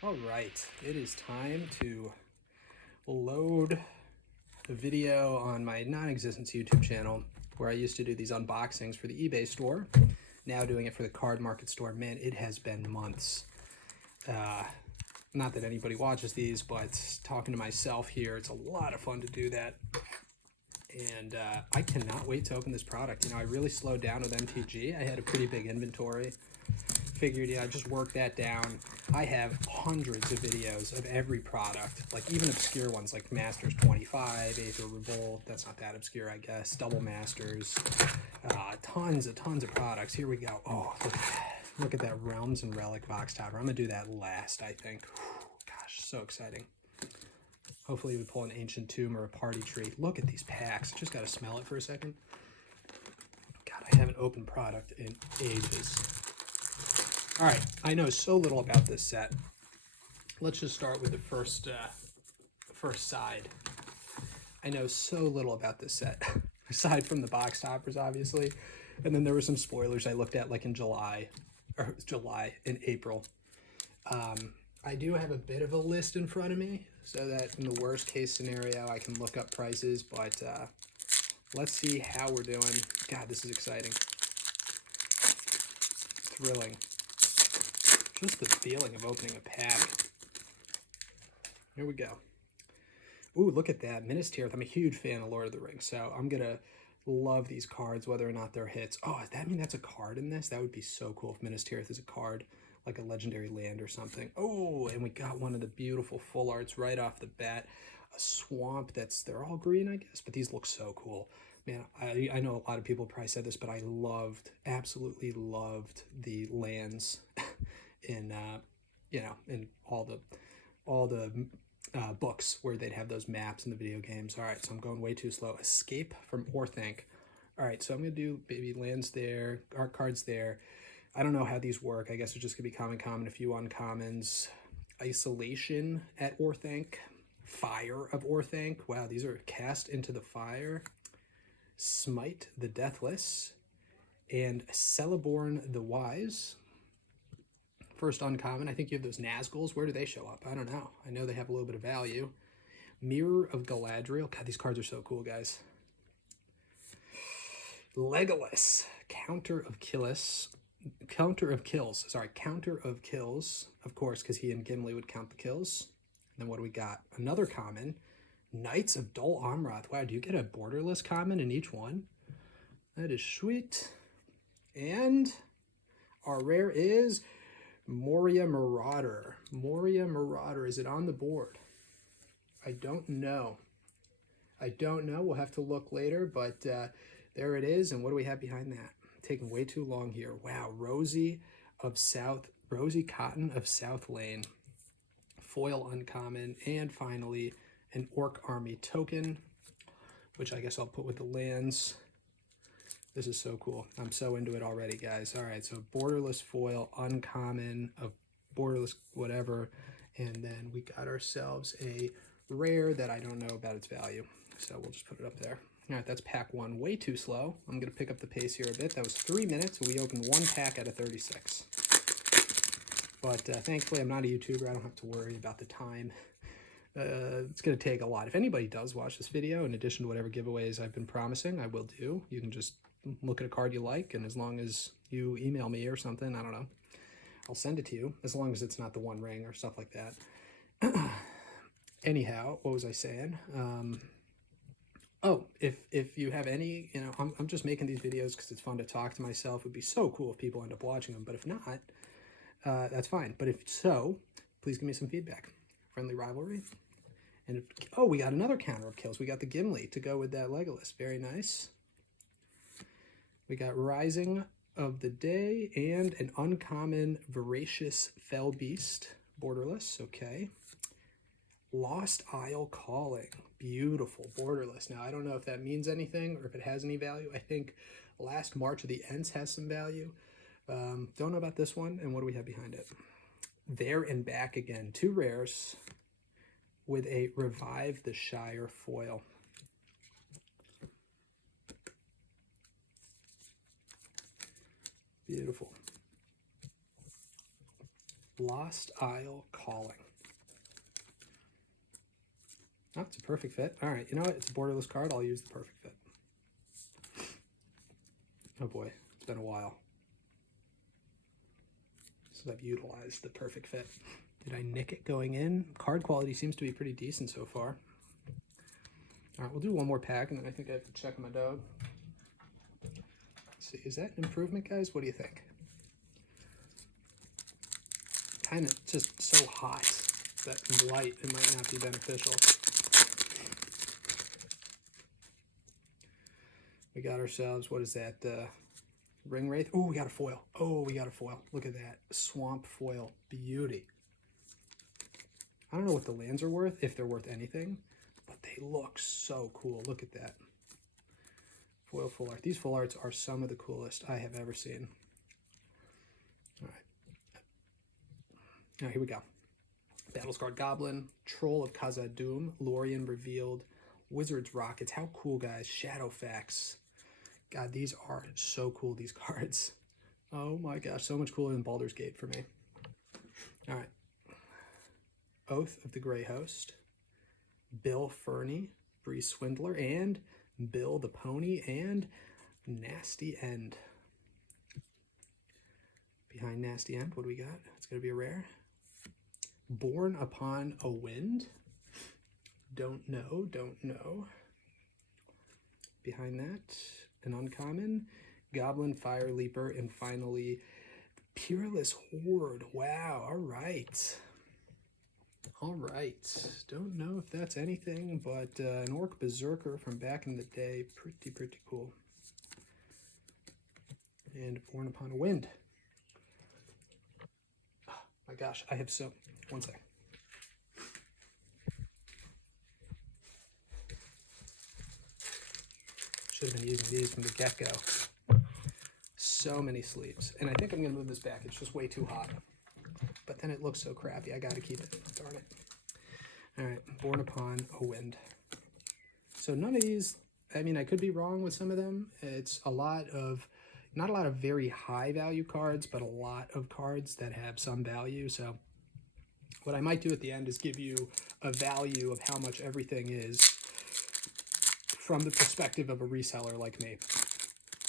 All right, it is time to load a video on my non-existent YouTube channel where I used to do these unboxings for the eBay store. Now doing it for the card market store. Man, it has been months. Not that anybody watches these, but talking to myself here, it's a lot of fun to do that. And I cannot wait to open this product. You know, I really slowed down with MTG. I had a pretty big inventory. Figured, yeah, just work that down. I have hundreds of videos of every product, like even obscure ones like Masters 25, Aether Revolt. That's not that obscure, I guess. Double Masters, tons of products. Here we go. Oh, look at that Realms and Relic box topper. I'm gonna do that last, I think. Whew, gosh, so exciting. Hopefully we pull an Ancient Tomb or a Party Tree. Look at these packs. Just gotta smell it for a second. God, I haven't opened product in ages. All right, I know so little about this set. Let's just start with the first side. I know so little about this set, aside from the box toppers, obviously. And then there were some spoilers I looked at like in in April. I do have a bit of a list in front of me so that in the worst case scenario, I can look up prices, but let's see how we're doing. God, this is exciting. Thrilling. Just the feeling of opening a pack. Here we go. Ooh, look at that. Minas Tirith. I'm a huge fan of Lord of the Rings, so I'm going to love these cards, whether or not they're hits. Oh, does that mean that's a card in this? That would be so cool if Minas Tirith is a card, like a legendary land or something. Oh, and we got one of the beautiful full arts right off the bat. A swamp they're all green, I guess, but these look so cool. Man, I know a lot of people probably said this, but I absolutely loved the lands in in all the books where they'd have those maps in the video games. All right, so I'm going way too slow. Escape from Orthanc. All right, so I'm gonna do baby lands there, art cards there. I don't know how these work. I guess it's just gonna be common, a few uncommons. Isolation at Orthanc. Fire of Orthanc. Wow, these are cast into the fire. Smite the Deathless. And Celeborn the Wise. First uncommon, I think you have those Nazguls. Where do they show up? I don't know. I know they have a little bit of value. Mirror of Galadriel. God, these cards are so cool, guys. Legolas. Counter of Kills. Of course, because he and Gimli would count the kills. And then what do we got? Another common. Knights of Dol Amroth. Wow, do you get a borderless common in each one? That is sweet. And our rare is Moria Marauder. Moria Marauder, is it on the board? I don't know. We'll have to look later, but there it is. And what do we have behind that? Taking way too long here. Wow, Rosie Cotton of South Lane. Foil uncommon. And finally, an Orc Army token, which I guess I'll put with the lands. This is so cool. I'm so into it already, guys. All right, so borderless foil, uncommon, of borderless whatever, and then we got ourselves a rare that I don't know about its value, so we'll just put it up there. All right, that's pack one. Way too slow. I'm going to pick up the pace here a bit. That was 3 minutes, and we opened one pack out of 36. But thankfully, I'm not a YouTuber. I don't have to worry about the time. It's going to take a lot. If anybody does watch this video, in addition to whatever giveaways I've been promising, I will do. You can just look at a card you like, and as long as you email me or something, I don't know, I'll send it to you, as long as it's not the One Ring or stuff like that. Anyhow, what was I saying? Oh, if you have any, you know, I'm just making these videos because it's fun to talk to myself. It would be so cool if people end up watching them, but if not, that's fine. But if so, please give me some feedback. Friendly rivalry. And oh, we got another counter of kills. We got the Gimli to go with that Legolas. Very nice. We got Rising of the Day and an uncommon Voracious Fell Beast. Borderless, okay. Lost Isle Calling. Beautiful. Borderless. Now, I don't know if that means anything or if it has any value. I think Last March of the Ents has some value. Don't know about this one. And what do we have behind it? There and Back again. 2 rares with a Revive the Shire foil. Beautiful. Lost Isle Calling. Oh, it's a perfect fit. All right, you know what? It's a borderless card. I'll use the perfect fit. Oh boy, it's been a while since I've utilized the perfect fit. Did I nick it going in? Card quality seems to be pretty decent so far. All right, we'll do one more pack, and then I think I have to check my dog. Let's see, is that an improvement, guys? What do you think? Kind of just so hot that in light it might not be beneficial. We got ourselves, what is that? Ring Wraith. Oh, we got a foil. Oh, we got a foil. Look at that. Swamp foil. Beauty. I don't know what the lands are worth, if they're worth anything, but they look so cool. Look at that. Foil full art. These full arts are some of the coolest I have ever seen. All right. Now, here we go. Battlescarred Goblin, Troll of Khazad-dûm, Lorien Revealed, Wizard's Rockets. How cool, guys. Shadowfax. God, these are so cool, these cards. Oh my gosh, so much cooler than Baldur's Gate for me. All right. Oath of the Grey Host, Bill Ferny, Bree Swindler, and Bill the Pony, and Nasty End. Behind Nasty End, what do we got? It's going to be a rare. Born Upon a Wind. Don't know. Behind that, an uncommon, Goblin Fire Leaper, and finally, Peerless Horde. Wow, all right. All right. Don't know if that's anything, but an Orc Berserker from back in the day. Pretty cool. And Born Upon a Wind. Oh, my gosh, I have so... One sec. Should have been using these from the get-go. So many sleeves. And I think I'm going to move this back. It's just way too hot. But then it looks so crappy. I got to keep it. Darn it. All right. Born Upon a Wind. So none of these, I mean, I could be wrong with some of them. It's a lot of, not a lot of very high value cards, but a lot of cards that have some value. So what I might do at the end is give you a value of how much everything is from the perspective of a reseller like me.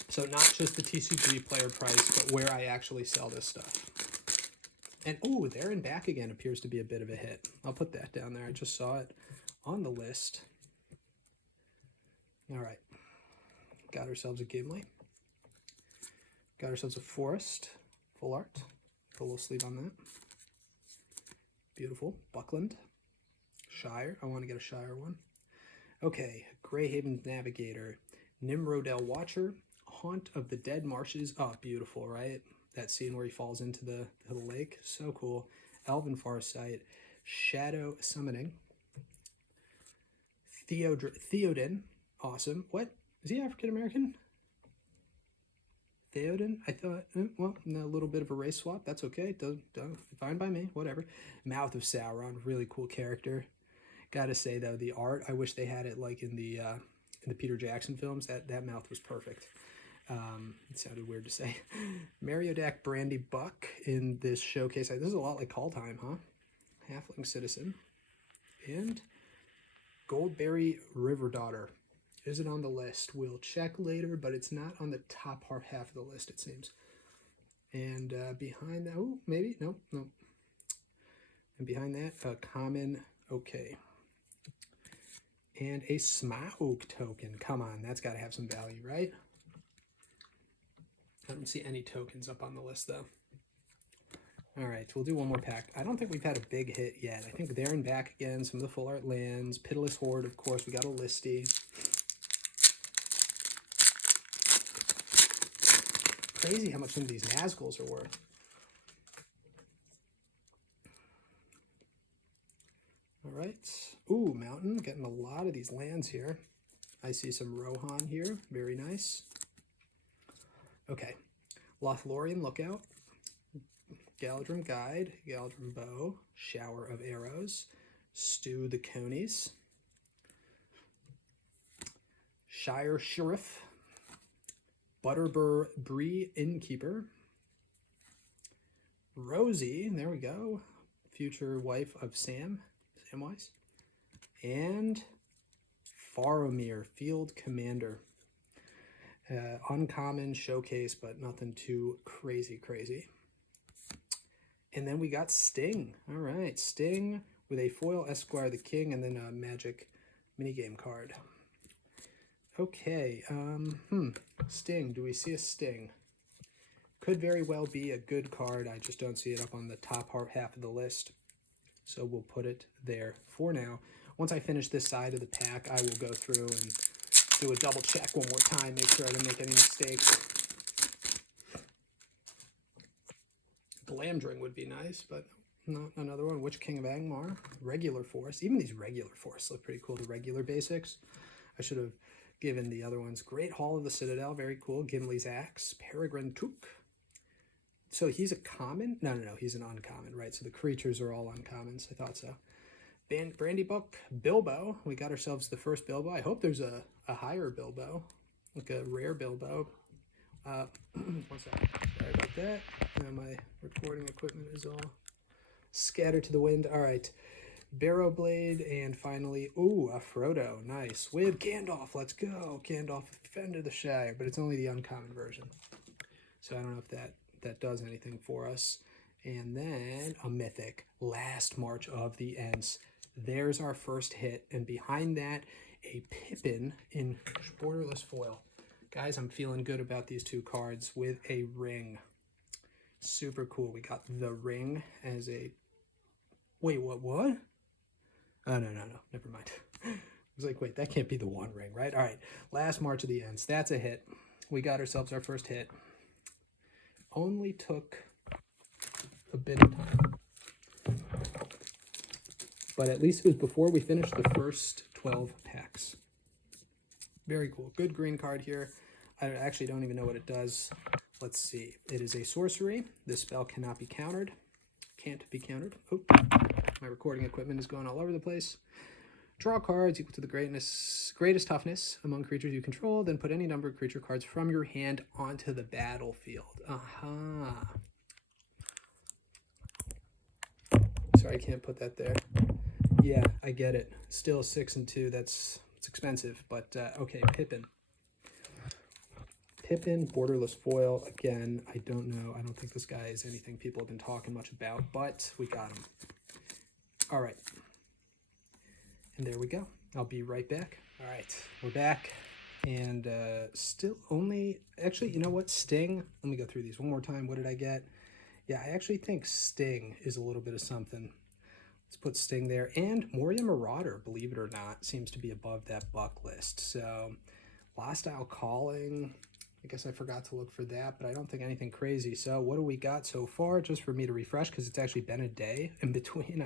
So not just the TCG player price, but where I actually sell this stuff. And, oh, there and back again appears to be a bit of a hit. I'll put that down there. I just saw it on the list. All right. Got ourselves a Gimli. Got ourselves a Forest. Full art. Put a little sleeve on that. Beautiful. Buckland. Shire. I want to get a Shire one. Okay. Greyhaven Navigator. Nimrodel Watcher. Haunt of the Dead Marshes. Oh, beautiful, right? That scene where he falls into the lake. So cool. Elven Farsight. Shadow Summoning. Theoden. Awesome. What? Is he African-American? Theoden? I thought, well, a little bit of a race swap. That's okay. Fine by me. Whatever. Mouth of Sauron. Really cool character. Gotta say, though, the art, I wish they had it like in the Peter Jackson films. That mouth was perfect. It sounded weird to say. Mariodak Brandy Buck in this showcase. This is a lot like Call Time, huh? Halfling Citizen. And Goldberry River Daughter. Is it on the list? We'll check later, but it's not on the top half of the list, it seems. And behind that, oh, maybe? No. And behind that, a common, okay. And a Smaug token. Come on, that's got to have some value, right? I don't see any tokens up on the list, though. All right, we'll do one more pack. I don't think we've had a big hit yet. I think there and back again, some of the full art lands. Pitiless Horde, of course, we got a listy. Crazy how much some of these Nazguls are worth. All right. Ooh, Mountain. Getting a lot of these lands here. I see some Rohan here. Very nice. Okay. Lothlorien Lookout. Galadrim Guide. Galadrim Bow. Shower of Arrows. Stew the Conies. Shire Sheriff. Butterbur Bree Innkeeper. Rosie, there we go. Future wife of Samwise. And Faramir, Field Commander. Uncommon showcase, but nothing too crazy. And then we got Sting. All right, Sting with a foil Esquire the King, and then a Magic minigame card. Okay, Sting. Do we see a Sting? Could very well be a good card. I just don't see it up on the top half of the list. So we'll put it there for now. Once I finish this side of the pack, I will go through and do a double check one more time, make sure I didn't make any mistakes. Glamdring would be nice, but not another one. Witch King of Angmar, regular force. Even these regular force look pretty cool. The regular basics. I should have given the other ones. Great Hall of the Citadel, very cool. Gimli's Axe, Peregrine Took. So he's a common? No, he's an uncommon, right? So the creatures are all uncommons. I thought so. Brandy Book, Bilbo. We got ourselves the first Bilbo. I hope there's a higher Bilbo, like a rare Bilbo. One second. Sorry about that. Now my recording equipment is all scattered to the wind. All right. Barrowblade, and finally, ooh, a Frodo. Nice. With Gandalf. Let's go. Gandalf, Defender of the Shire, but it's only the uncommon version. So I don't know if that does anything for us. And then a mythic, Last March of the Ents. There's our first hit, and behind that, a Pippin in borderless foil. Guys, I'm feeling good about these two cards with a ring. Super cool. We got the ring as a... Wait, what? Oh, no. Never mind. I was like, wait, that can't be the one ring, right? All right. Last March of the Ents. That's a hit. We got ourselves our first hit. Only took a bit of time. But at least it was before we finished the first 12 packs. Very cool. Good green card here. I actually don't even know what it does. Let's see. It is a sorcery. This spell cannot be countered. Can't be countered. Oh, my recording equipment is going all over the place. Draw cards equal to the greatest toughness among creatures you control. Then put any number of creature cards from your hand onto the battlefield. Aha. Sorry, I can't put that there. Yeah, I get it. Still 6 and 2. It's expensive, but okay. Pippin, borderless foil. Again, I don't know. I don't think this guy is anything people have been talking much about, but we got him. All right. And there we go. I'll be right back. All right, we're back. And still only... Actually, you know what? Sting. Let me go through these one more time. What did I get? Yeah, I actually think Sting is a little bit of something. Let's put Sting there. And Moria Marauder, believe it or not, seems to be above that buck list. So, Lost Isle Calling... I guess I forgot to look for that, but I don't think anything crazy. So what do we got so far? Just for me to refresh, because it's actually been a day in between.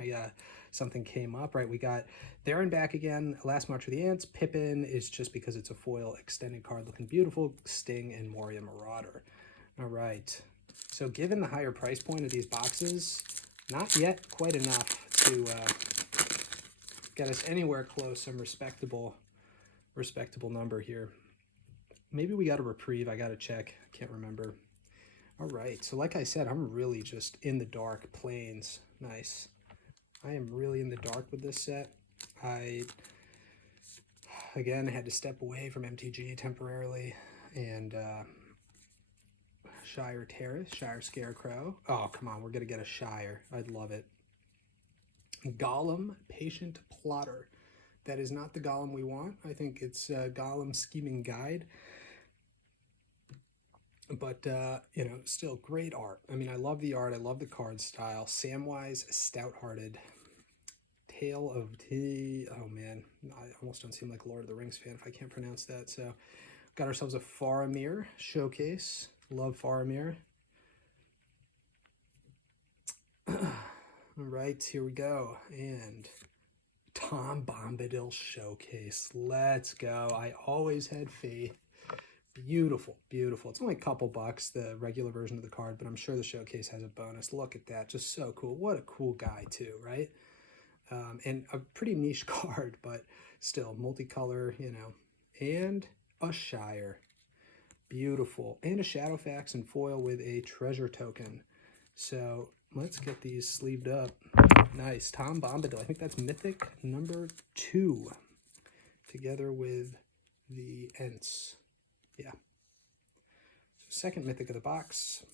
Something came up, right? We got there and back again. Last March of the Ents. Pippin is just because it's a foil extended card looking beautiful. Sting and Moria Marauder. All right. So given the higher price point of these boxes, not yet quite enough to get us anywhere close. Some respectable number here. Maybe we got a reprieve. I got to check. I can't remember. All right. So like I said, I'm really just in the dark. Plains. Nice. I am really in the dark with this set. Again, had to step away from MTG temporarily. And Shire Terrace, Shire Scarecrow. Oh, come on. We're going to get a Shire. I'd love it. Gollum, Patient Plotter. That is not the Gollum we want. I think it's Gollum Scheming Guide. But, you know, still great art. I mean, I love the art. I love the card style. Samwise, Stout-Hearted. Tale of Tea. Oh, man. I almost don't seem like a Lord of the Rings fan if I can't pronounce that. So, got ourselves a Faramir showcase. Love Faramir. All right, here we go. And Tom Bombadil showcase. Let's go. I always had faith. Beautiful, beautiful. It's only a couple bucks, the regular version of the card, but I'm sure the showcase has a bonus. Look at that. Just so cool. What a cool guy, too, right? And a pretty niche card, but still multicolor, you know. And a Shire. Beautiful. And a Shadowfax and foil with a treasure token. So let's get these sleeved up. Nice. Tom Bombadil. I think that's Mythic number 2. Together with the Ents. Yeah. So second Mythic of the box.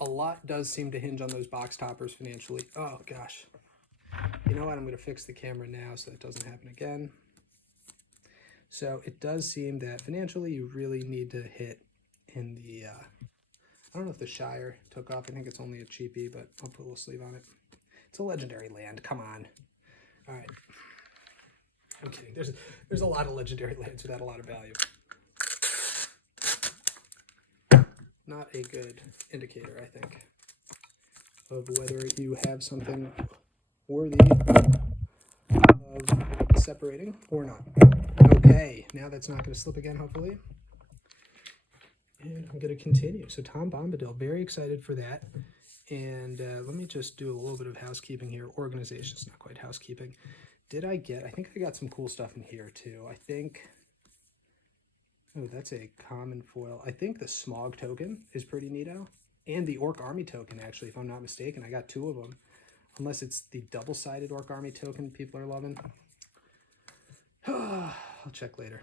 A lot does seem to hinge on those box toppers financially. Oh, gosh. You know what? I'm going to fix the camera now so that doesn't happen again. So it does seem that financially you really need to hit in the... I don't know if the Shire took off. I think it's only a cheapie, but I'll put a little sleeve on it. It's a legendary land. Come on. All right. I'm kidding. There's a lot of legendary lands without a lot of value. Not a good indicator, I think, of whether you have something worthy of separating or not. Okay, now that's not going to slip again, hopefully. And I'm going to continue. So Tom Bombadil, very excited for that. And let me just do a little bit of housekeeping here. Organization's not quite housekeeping. I think I got some cool stuff in here too. I think, oh, that's a common foil. I think the Smog token is pretty neato. And the Orc Army token, actually, if I'm not mistaken. I got 2 of them. Unless it's the double-sided Orc Army token people are loving. I'll check later.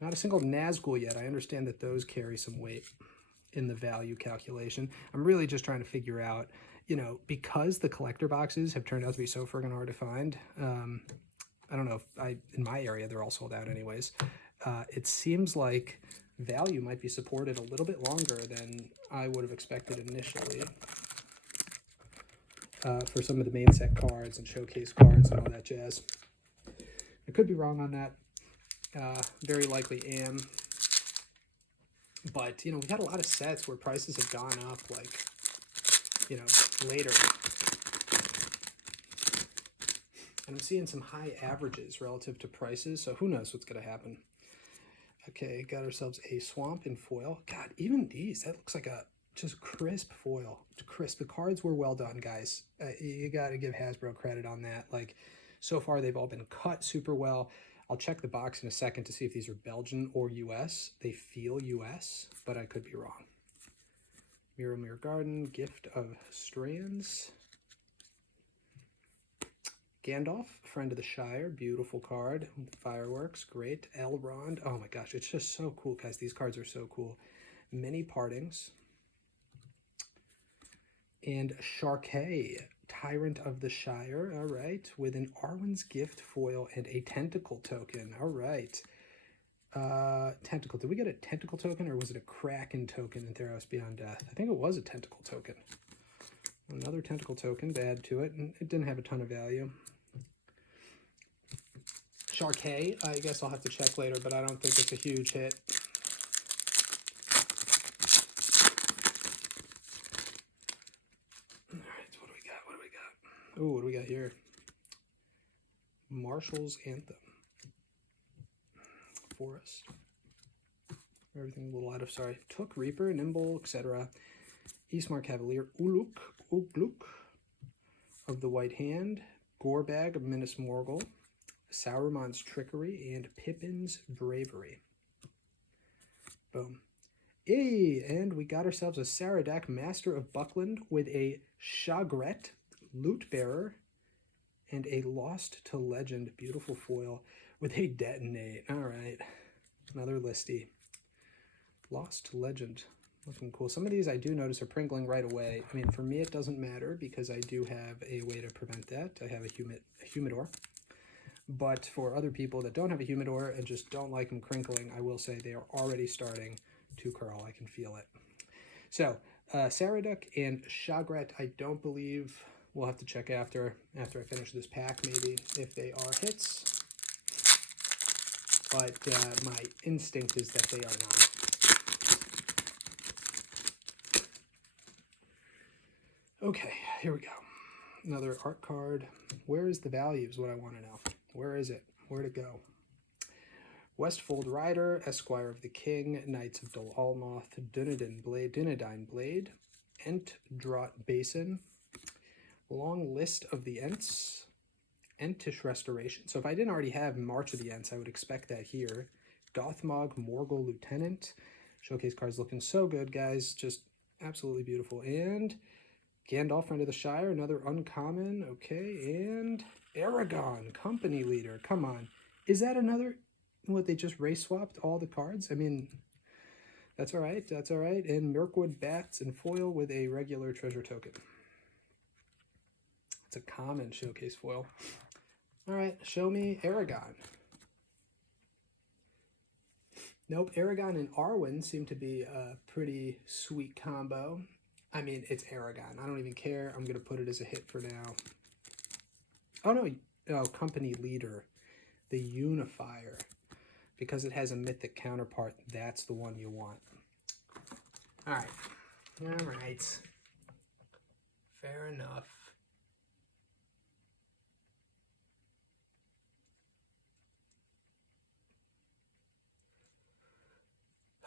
Not a single Nazgul yet. I understand that those carry some weight in the value calculation. I'm really just trying to figure out, you know, because the collector boxes have turned out to be so friggin' hard to find. I don't know if in my area, they're all sold out anyways. It seems like value might be supported a little bit longer than I would have expected initially for some of the main set cards and showcase cards and all that jazz. I could be wrong on that. Very likely am. But, you know, we've had a lot of sets where prices have gone up, like, you know, later. And I'm seeing some high averages relative to prices, so who knows what's going to happen. Okay, got ourselves a Swamp in foil. God, even these, that looks like a just crisp foil. Crisp. The cards were well done, guys. You got to give Hasbro credit on that. Like, so far they've all been cut super well. I'll check the box in a second to see if these are Belgian or US. They feel US, but I could be wrong. Mirror Garden, Gift of Strands. Gandalf, Friend of the Shire, beautiful card. Fireworks, great. Elrond, oh my gosh, it's just so cool, guys. These cards are so cool. Many Partings. And Sharkey, Tyrant of the Shire, all right, with an Arwen's Gift foil and a Tentacle token, all right. Tentacle, did we get a Tentacle token or was it a Kraken token in Theros Beyond Death? I think it was a Tentacle token. Another Tentacle token to add to it, and it didn't have a ton of value. Sharkey, I guess I'll have to check later, but I don't think it's a huge hit. Ooh, what do we got here? Marshall's Anthem. Forest. Everything a little out of, sorry. Took, Reaper, Nimble, etc. Eastmark Cavalier, Ugluk of the White Hand, Gorebag of Minas Morgul, Sauron's Trickery, and Pippin's Bravery. Boom. Hey, and we got ourselves a Saradak Master of Buckland with a Shagret Loot Bearer, and a Lost to Legend, beautiful foil, with a Detonate. All right, another listy. Lost to Legend, looking cool. Some of these I do notice are prinkling right away. I mean, for me it doesn't matter because I do have a way to prevent that. I have a humidor. But for other people that don't have a humidor and just don't like them crinkling, I will say they are already starting to curl. I can feel it. So, Saradak and Shagret, I don't believe... We'll have to check after I finish this pack, maybe, if they are hits. But my instinct is that they are not. Okay, here we go. Another art card. Where is the value is what I want to know. Where is it? Where'd it go? Westfold Rider, Esquire of the King, Knights of Dol Almoth, Dunedain Blade, Ent Draught Basin. Long list of the Ents. Entish Restoration. So if I didn't already have March of the Ents, I would expect that here. Gothmog Morgul Lieutenant. Showcase cards looking so good, guys. Just Absolutely beautiful. And Gandalf, Friend of the Shire, another uncommon. Okay, and Aragon, Company Leader. Come on. Is that another, what, they just race swapped all the cards? I mean, that's all right. That's all right. And Mirkwood Bats and foil with a regular treasure token. It's a common showcase foil. All right, show me Aragon. Nope, Aragon and Arwen seem to be a pretty sweet combo. I mean, it's Aragon. I don't even care. I'm going to put it as a hit for now. Oh, no. Oh, Company Leader. The Unifier. Because it has a mythic counterpart, that's the one you want. All right. All right. Fair enough.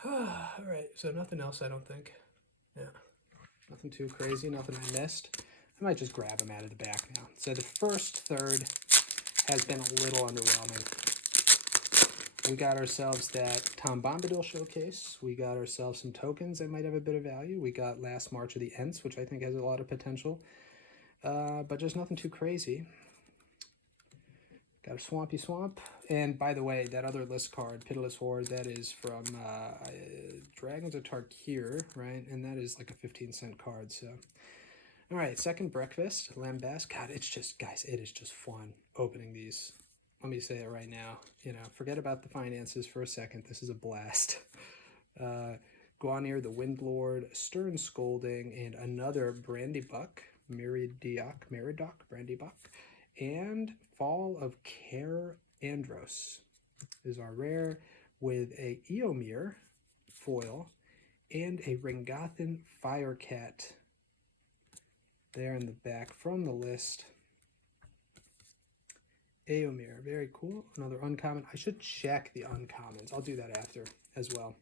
All right. So nothing else, I don't think. Yeah. Nothing too crazy. Nothing I missed. I might just grab them out of the back now. So the first third has been a little underwhelming. We got ourselves that Tom Bombadil showcase. We got ourselves some tokens that might have a bit of value. We got Last March of the Ents, which I think has a lot of potential. But just nothing too crazy. Got a Swampy Swamp. And by the way, that other list card, Pitiless Horde, that is from Dragons of Tarkir, right? And that is like a 15-cent card, so... All right, second breakfast, Lambast. God, it's just, guys, it is just fun opening these. Let me say it right now. You know, forget about the finances for a second. This is a blast. Guanir, the Windlord, Stern Scolding, and another Brandybuck, Meridoc, Brandybuck, and Fall of Care Andros is our rare with a Eomir foil and a Ringothan Firecat there in the back from the list. Eomir, very cool. Another uncommon. I should check the uncommons. I'll do that after as well.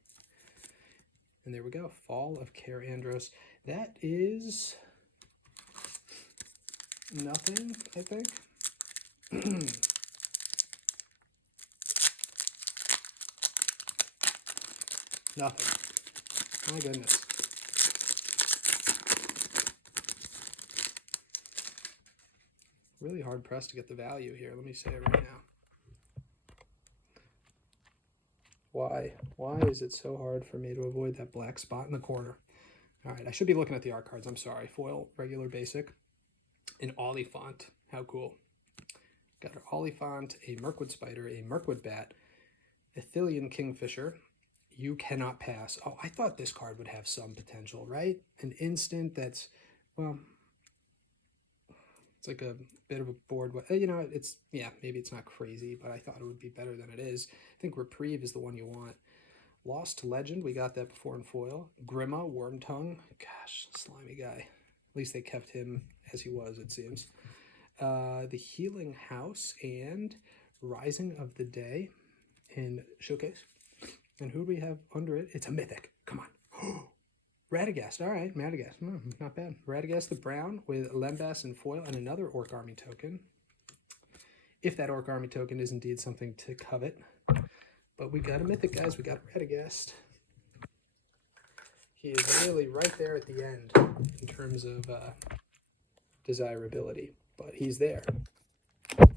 And there we go. Fall of Care Andros. That is nothing, I think. Nothing. My goodness. Really hard pressed to get the value here. Let me say it right now. Why? Why is it so hard for me to avoid that black spot in the corner? All right, I should be looking at the art cards. I'm sorry. Foil, regular, basic. An Oliphant. How cool. Got an Oliphant, a Mirkwood Spider, a Mirkwood Bat, Ithilien Kingfisher. You cannot pass. Oh, I thought this card would have some potential, right? An instant that's, well... It's like a bit of a board. You know, it's, yeah, maybe it's not crazy, but I thought it would be better than it is. I think Reprieve is the one you want. Lost Legend, we got that before in foil. Grima, Wormtongue. Gosh, slimy guy. At least they kept him as he was, it seems. The Healing House and Rising of the Day in Showcase. And who do we have under it? It's a Mythic. Come on. Radagast, all right, Radagast, not bad. Radagast the Brown with Lembas and foil and another Orc Army token. If that Orc Army token is indeed something to covet. But we got a Mythic, guys. We got Radagast. He is really right there at the end in terms of desirability. But he's there. I'm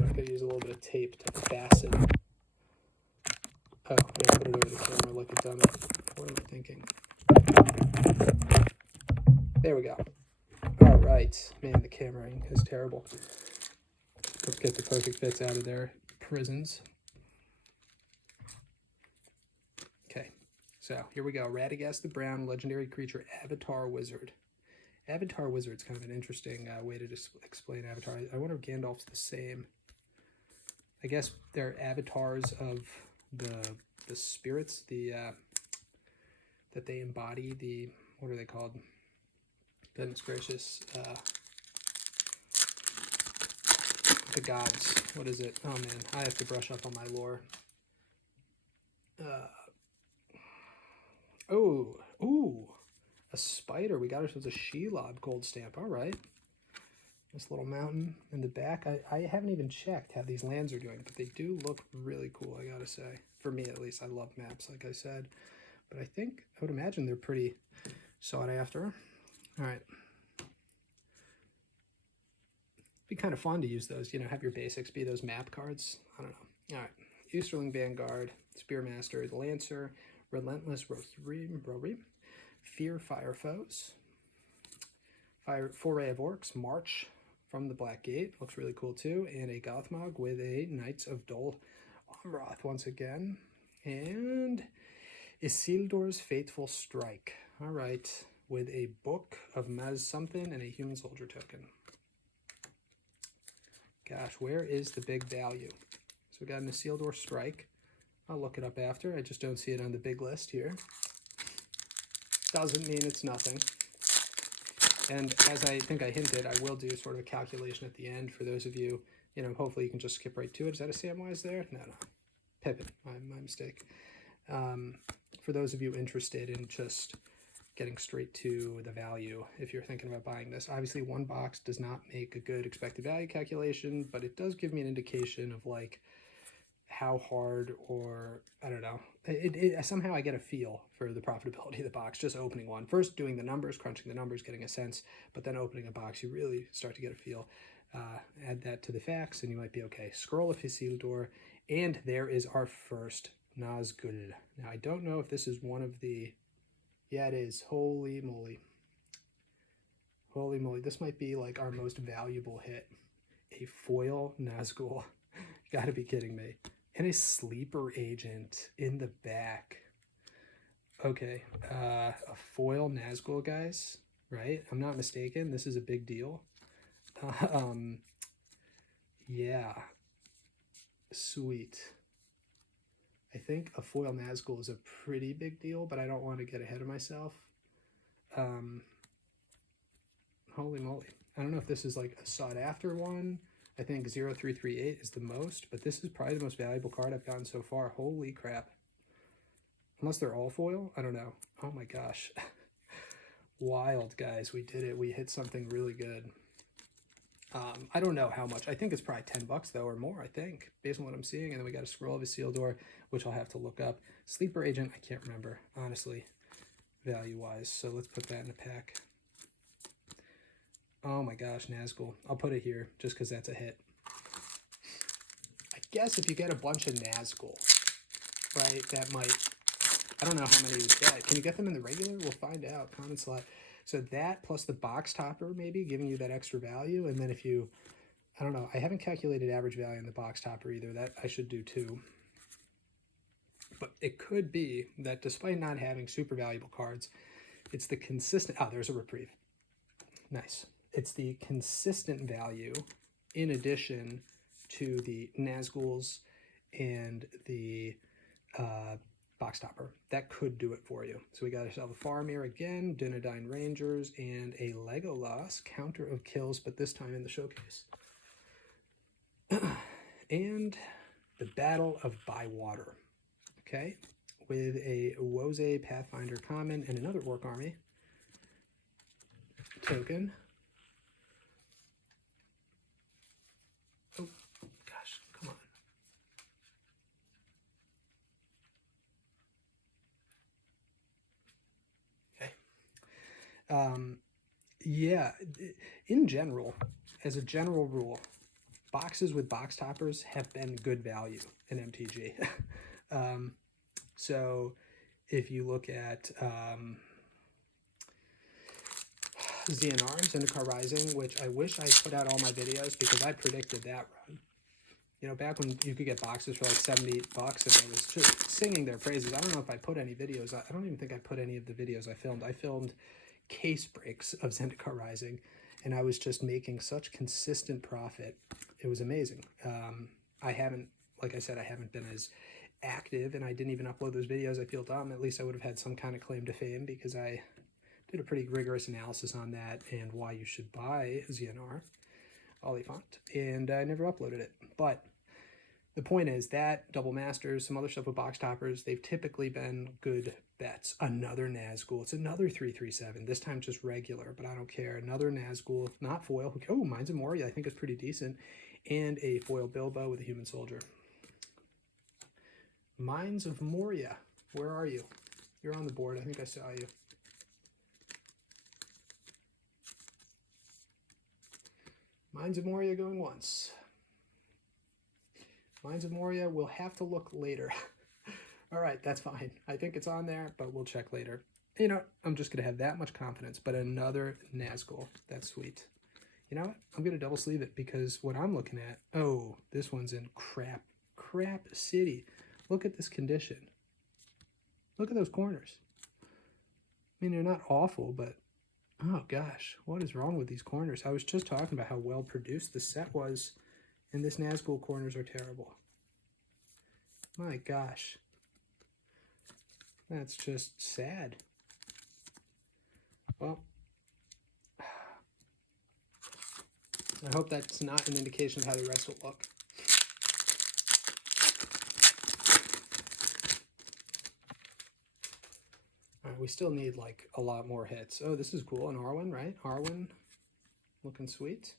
going to use a little bit of tape to fasten. Oh, yeah, put it over the camera like a dummy. What am I thinking? There we go. All right. Man, the cameraing is terrible. Let's get the perfect fits out of their prisons. Okay. So here we go. Radagast the Brown, legendary creature, Avatar Wizard. Avatar Wizard's kind of an interesting way to explain Avatar. I wonder if Gandalf's the same. I guess they're avatars of the spirits, that they embody, the, what are they called? Goodness gracious. The gods. What is it? Oh man, I have to brush up on my lore. Ooh, a spider. We got ourselves a Shelob gold stamp. All right. This little mountain in the back. I haven't even checked how these lands are doing, but they do look really cool, I gotta say. For me, at least. I love maps, like I said. but I would imagine they're pretty sought after. All right. Be kind of fun to use those, you know, have your basics be those map cards. I don't know. All right. Easterling Vanguard, Spearmaster, the Lancer, Relentless Rohirrim, Fear Fire Foes, Foray of Orcs, March from the Black Gate, looks really cool too, and a Gothmog with a Knights of Dol Amroth once again, and Isildur's Fateful Strike. All right, with a Book of Maz something and a Human Soldier token. Gosh, where is the big value? So we got an Isildur Strike. I'll look it up after. I just don't see it on the big list here. Doesn't mean it's nothing. And as I think I hinted, I will do sort of a calculation at the end for those of you, you know, hopefully you can just skip right to it. Is that a Samwise there? No. Pippin, my mistake. For those of you interested in just getting straight to the value, if you're thinking about buying this, obviously one box does not make a good expected value calculation, but it does give me an indication of like how hard, or I don't know, somehow I get a feel for the profitability of the box just opening one. First doing the numbers, crunching the numbers, getting a sense, but then opening a box you really start to get a feel. Add that to the facts and you might be okay. Scroll of Isildur, and there is our first Nazgul. Now I don't know if this is one of the, yeah it is, holy moly. Holy moly, this might be like our most valuable hit. A foil Nazgul, you gotta be kidding me. And a sleeper agent in the back. Okay, a foil Nazgul, guys, right? I'm not mistaken. This is a big deal. Yeah, sweet. I think a foil Nazgul is a pretty big deal, but I don't want to get ahead of myself. Holy moly. I don't know if this is like a sought after one. I think 0338 is the most, but this is probably the most valuable card I've gotten so far. Holy crap. Unless they're all foil? I don't know. Oh my gosh. Wild, guys. We did it. We hit something really good. I don't know how much. I think it's probably 10 bucks though, or more, I think, based on what I'm seeing. And then we got a Scroll of Isildur, which I'll have to look up. Sleeper Agent, I can't remember, honestly, value-wise. So let's put that in a pack. Oh my gosh, Nazgul. I'll put it here just because that's a hit. I guess if you get a bunch of Nazgul, right, that might, I don't know how many you get. Can you get them in the regular? We'll find out. Common slot. So that plus the box topper maybe giving you that extra value. And then if you, I don't know, I haven't calculated average value on the box topper either. That I should do too. But it could be that despite not having super valuable cards, it's the consistent, oh, there's a reprieve. Nice. It's the consistent value in addition to the Nazguls and the box topper. That could do it for you. So we got ourselves a Faramir again, Dunedain Rangers, and a Legolas, Counter of Kills, but this time in the showcase. And the Battle of Bywater. Okay, with a Woze Pathfinder common and another Orc Army token. Oh, gosh, come on. Okay. Yeah, in general, as a general rule, boxes with box toppers have been good value in MTG. So if you look at ZNR, Zendikar Rising, which I wish I put out all my videos because I predicted that run. You know, back when you could get boxes for like 78 bucks and I was just singing their praises. I don't know if I put any videos. I don't even think I put any of the videos I filmed. I filmed case breaks of Zendikar Rising, and I was just making such consistent profit. It was amazing. I haven't, like I said, I haven't been as active, and I didn't even upload those videos. I feel dumb. At least I would have had some kind of claim to fame because I did a pretty rigorous analysis on that and why you should buy ZNR Oliphant, and I never uploaded it. But the point is that Double Masters, some other stuff with box toppers, they've typically been good bets. Another Nazgul. It's another 337. This time just regular, but I don't care. Another Nazgul, not foil. Oh, Mines of Moria, I think is pretty decent. And a foil Bilbo with a Human Soldier. Mines of Moria, where are you? You're on the board. I think I saw you. Mines of Moria going once. Mines of Moria, we'll have to look later. All right, that's fine. I think it's on there, but we'll check later. You know, I'm just going to have that much confidence, but another Nazgul. That's sweet. You know what? I'm going to double sleeve it because what I'm looking at, oh, this one's in crap city. Look at this condition. Look at those corners. I mean, they're not awful, but oh gosh, what is wrong with these corners? I was just talking about how well produced the set was, and this Nazgul corners are terrible. My gosh. That's just sad. Well, I hope that's not an indication of how the rest will look. All right, we still need like a lot more hits. Oh, this is cool. An Arwen, right? Arwen looking sweet.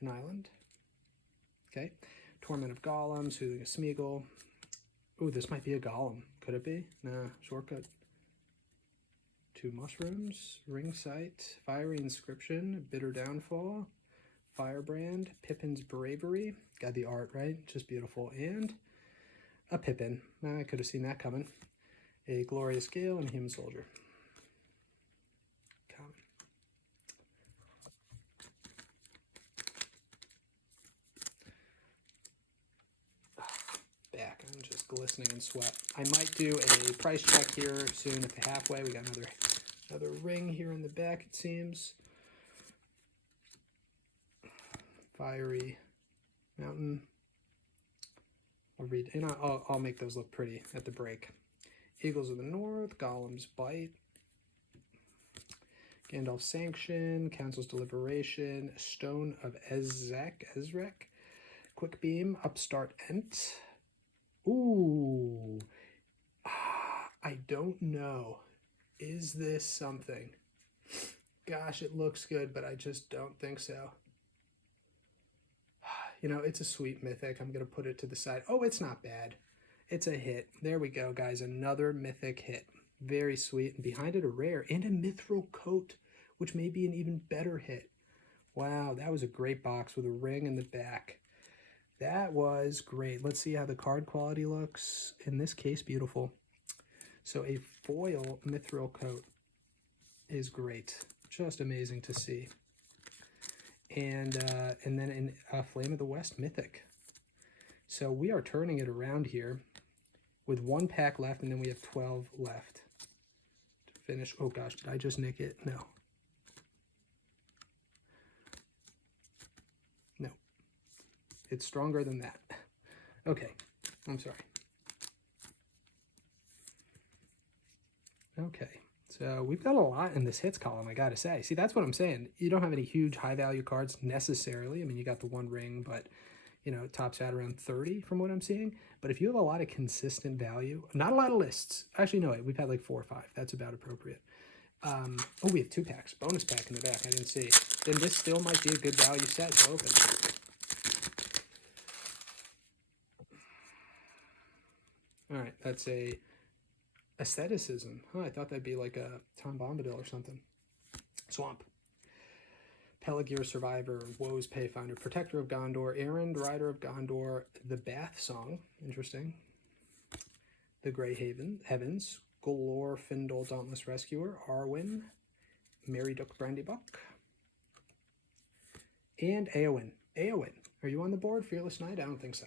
An Island. Okay. Torment of Golems, Soothing of Smeagol. Ooh, this might be a Golem. Could it be? Nah, shortcut. 2 Mushrooms, Ring Sight, Fiery Inscription, Bitter Downfall, Firebrand, Pippin's Bravery. Got the art, right? Just beautiful. And a Pippin. I could have seen that coming. A Glorious Gale and a Human Soldier. Common. Back. I'm just glistening in sweat. I might do a price check here soon at the halfway. We got another ring here in the back, it seems. Fiery Mountain. I'll read, and I'll make those look pretty at the break. Eagles of the North, Golem's Bite, Gandalf's Sanction, Council's Deliberation, Stone of Ezrek, Quick Beam, Upstart Ent. Ooh, I don't know. Is this something? Gosh, it looks good, but I just don't think so. You know, it's a sweet mythic. I'm going to put it to the side. Oh, it's not bad. It's a hit. There we go, guys. Another mythic hit. Very sweet. And behind it, a rare and a mithril coat, which may be an even better hit. Wow, that was a great box with a ring in the back. That was great. Let's see how the card quality looks. In this case, beautiful. So a foil mithril coat is great. Just amazing to see. And then in Flame of the West mythic. So we are turning it around here with 1 pack left, and then we have 12 left to finish. Oh gosh, did I just nick it? No. No. It's stronger than that. Okay, I'm sorry. Okay. So we've got a lot in this hits column, I gotta say. See, that's what I'm saying. You don't have any huge high-value cards necessarily. I mean, you got the 1 ring, but, you know, it tops out around 30 from what I'm seeing. But if you have a lot of consistent value, not a lot of lists. Actually, no, we've had like 4 or 5. That's about appropriate. Oh, we have 2 packs. Bonus pack in the back. I didn't see. Then this still might be a good value set to open. All right, that's a Aestheticism. Oh, I thought that'd be like a Tom Bombadil or something. Swamp. Pelargir Survivor, Woe's Payfinder, Protector of Gondor, Errand, Rider of Gondor, The Bath Song, interesting. The Grey Heavens, Glorfindel, Dauntless Rescuer, Arwen, Meriadoc Brandybuck, and Éowyn. Éowyn, are you on the board? Fearless Knight? I don't think so.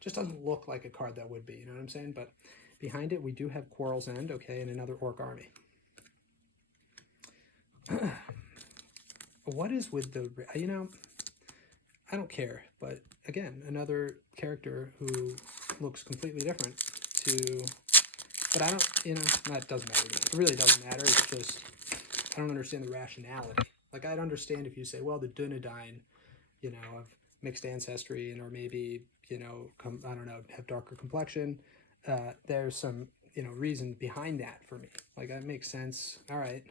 Just doesn't look like a card that would be, you know what I'm saying? But behind it, we do have Quarrel's End, okay, and another Orc Army. What is with the, you know, I don't care, but again, another character who looks completely different to, but I don't, you know, that doesn't matter to me. It really doesn't matter. It's just, I don't understand the rationality. Like, I'd understand if you say, well, the Dunedain, you know, of mixed ancestry, and or maybe, you know, I don't know, have darker complexion. There's some, you know, reason behind that for me. Like, that makes sense. All right,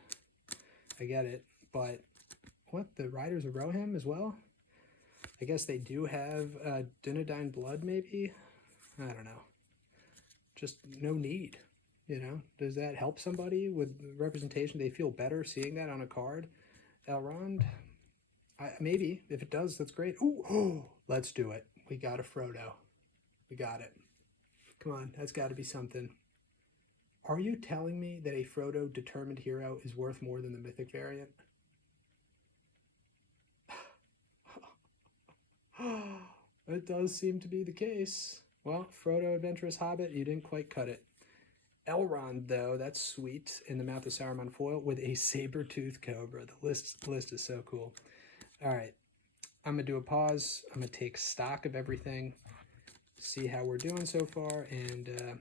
I get it. But what, the Riders of Rohirrim as well? I guess they do have Dynadine Blood, maybe? I don't know. Just no need, you know? Does that help somebody with representation? They feel better seeing that on a card? Elrond? Maybe. If it does, that's great. Ooh, let's do it. We got a Frodo. We got it. Come on, that's got to be something. Are you telling me that a Frodo Determined Hero is worth more than the Mythic variant? It does seem to be the case. Well, Frodo Adventurous Hobbit, you didn't quite cut it. Elrond, though, that's sweet, in the Mouth of Saruman foil with a saber-toothed cobra. The list is so cool. All right, I'm going to do a pause. I'm going to take stock of everything, see how we're doing so far, and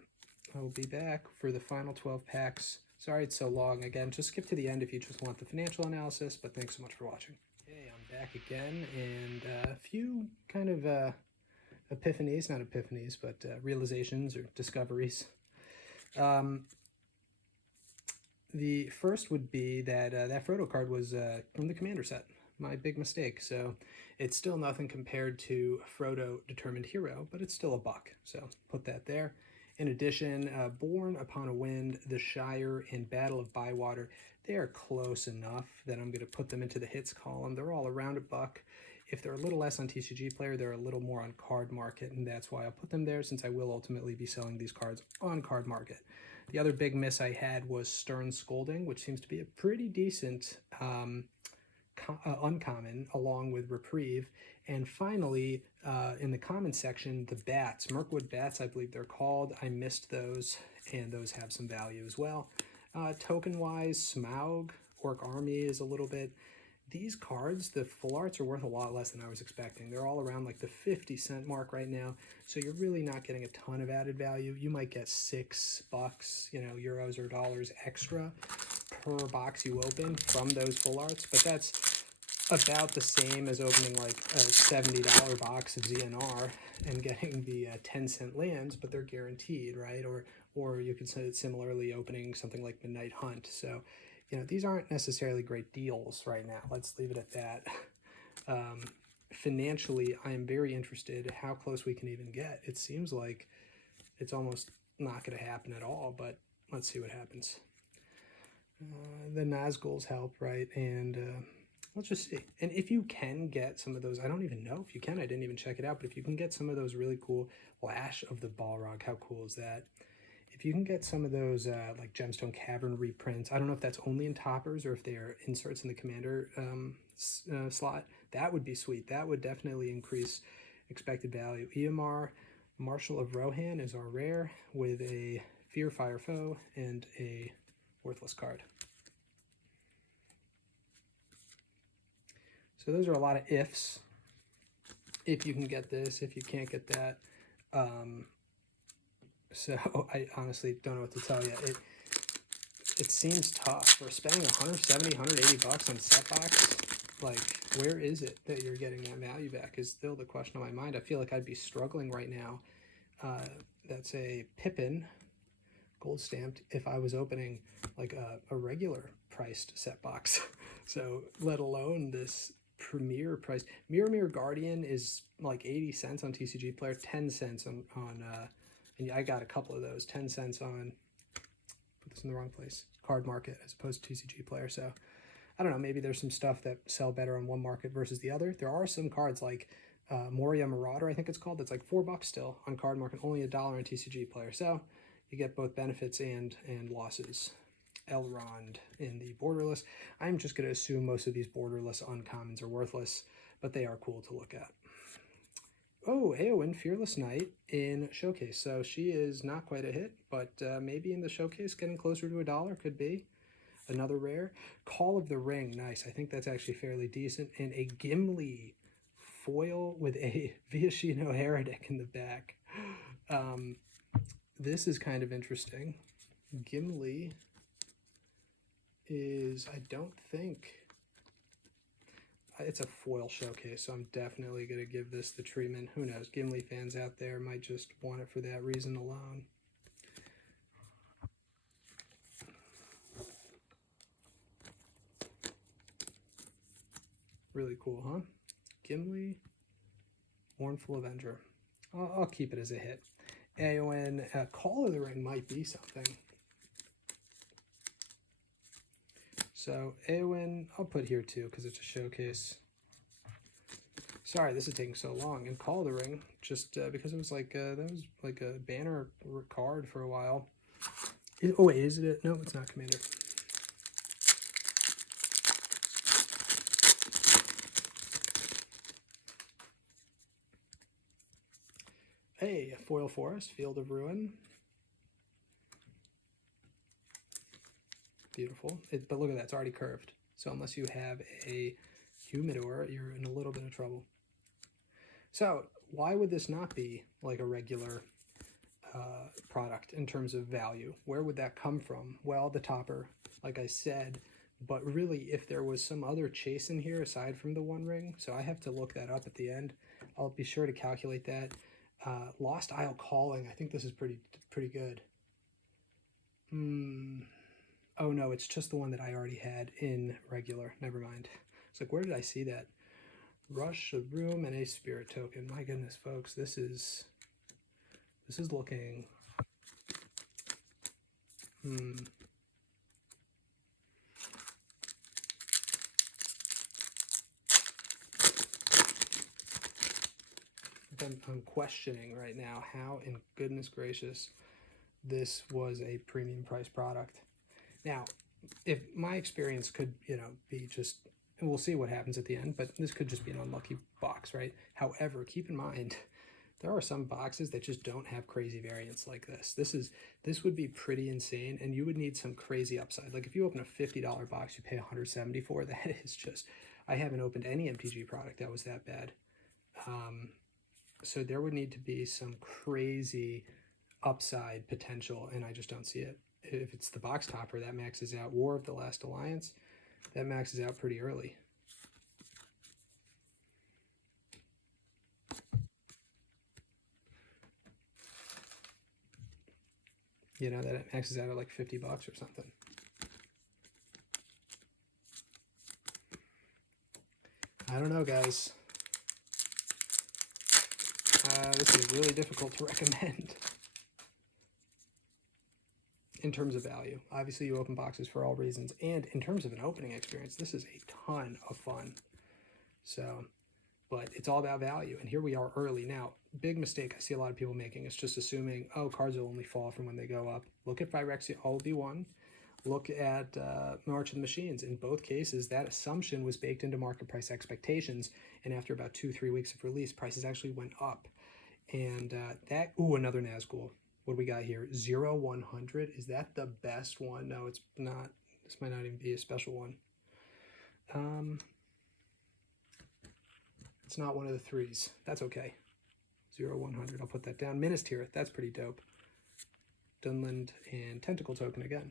I'll be back for the final 12 packs. Sorry it's so long. Again, just skip to the end if you just want the financial analysis, but thanks so much for watching. Okay, I'm back again, and a few kind of epiphanies, not epiphanies, but realizations or discoveries. The first would be that that Frodo card was from the Commander set. My big mistake. So it's still nothing compared to Frodo Determined Hero, but it's still a buck. So put that there. In addition, Born Upon a Wind, The Shire, and Battle of Bywater, they are close enough that I'm going to put them into the hits column. They're all around a buck. If they're a little less on TCG Player, they're a little more on Card Market, and that's why I'll put them there, since I will ultimately be selling these cards on Card Market. The other big miss I had was Stern Scolding, which seems to be a pretty decent uncommon, along with Reprieve. And finally, in the common section, the Bats, Mirkwood Bats, I believe they're called. I missed those, and those have some value as well. Token-wise, Smaug, Orc Army is a little bit. These cards, the full arts, are worth a lot less than I was expecting. They're all around like the 50-cent mark right now, so you're really not getting a ton of added value. You might get $6, you know, euros or dollars extra per box you open from those full arts, but that's about the same as opening like a $70 box of ZNR and getting the 10-cent lands, but they're guaranteed, right? Or you could say it similarly opening something like Midnight Hunt. So, you know, these aren't necessarily great deals right now. Let's leave it at that. Financially, I am very interested how close we can even get. It seems like it's almost not going to happen at all, but let's see what happens. The Nazguls help, right? And let's just see. And if you can get some of those, I don't even know if you can. I didn't even check it out. But if you can get some of those really cool Lash of the Balrog, how cool is that? If you can get some of those like Gemstone Cavern reprints, I don't know if that's only in toppers or if they are inserts in the Commander slot, that would be sweet. That would definitely increase expected value. Eomar, Marshal of Rohan is our rare with a Fear Fire Foe and a worthless card. So those are a lot of ifs. If you can get this, if you can't get that. So I honestly don't know what to tell you. It seems tough. For spending 170, 180 bucks on set box, like, where is it that you're getting that value back is still the question on my mind. I feel like I'd be struggling right now. That's a Pippin, gold stamped, if I was opening like a regular priced set box. So let alone this premier price. Mirror Guardian is like 80 cents on TCG Player, 10 cents on and I got a couple of those, 10 cents on, put this in the wrong place, Card Market as opposed to TCG Player. So I don't know, maybe there's some stuff that sell better on one market versus the other. There are some cards like Moria Marauder, I think it's called, that's like $4 still on Card Market, only $1 on TCG Player. So you get both benefits and losses. Elrond in the borderless. I'm just going to assume most of these borderless uncommons are worthless, but they are cool to look at. Oh, Eowyn, Fearless Knight in Showcase. So she is not quite a hit, but maybe in the Showcase getting closer to $1 could be. Another rare. Call of the Ring, nice. I think that's actually fairly decent. And a Gimli foil with a Viashino Heretic in the back. This is kind of interesting. Gimli is, I don't think, it's a foil showcase, so I'm definitely going to give this the treatment. Who knows? Gimli fans out there might just want it for that reason alone. Really cool, huh? Gimli. Mournful Avenger. I'll keep it as a hit. Aowen, Call of the Ring might be something. So Aowen, I'll put here too because it's a showcase. Sorry, this is taking so long. And Call of the Ring, just because it was like that was like a banner card for a while. Oh wait, is it? No, it's not Commander. Hey, Foil Forest, Field of Ruin. Beautiful. But look at that, it's already curved. So unless you have a Humidor, you're in a little bit of trouble. So why would this not be like a regular product in terms of value? Where would that come from? Well, the topper, like I said, but really if there was some other chase in here aside from the One Ring, so I have to look that up at the end. I'll be sure to calculate that. Lost Isle Calling, I think this is pretty good. Oh no, it's just the one that I already had in regular. Never mind. It's like, where did I see that? Rush of Room and a Spirit Token. My goodness, folks, this is looking. I'm questioning right now how, in goodness gracious, this was a premium price product. Now, if my experience could, be just, and we'll see what happens at the end, but this could just be an unlucky box, right? However, keep in mind, there are some boxes that just don't have crazy variants like this. This would be pretty insane, and you would need some crazy upside. Like if you open a $50 box, you pay $170 for, that is just, I haven't opened any MTG product that was that bad. So there would need to be some crazy upside potential, and I just don't see it. If it's the box topper, that maxes out. War of the Last Alliance, that maxes out pretty early. That maxes out at like $50 or something. I don't know, guys. This is really difficult to recommend in terms of value. Obviously, you open boxes for all reasons, and in terms of an opening experience, this is a ton of fun. So, but it's all about value, and here we are early. Now, big mistake I see a lot of people making is just assuming, oh, cards will only fall from when they go up. Look at Phyrexia OB1. Look at March of the Machines. In both cases, that assumption was baked into market price expectations, and after about 2-3 weeks of release, prices actually went up. And another Nazgul. What do we got here? 0-100. Is that the best one? No, it's not. This might not even be a special one. It's not one of the threes. That's okay. 0-100. I'll put that down. Minas Tirith. That's pretty dope. Dunland and Tentacle Token again.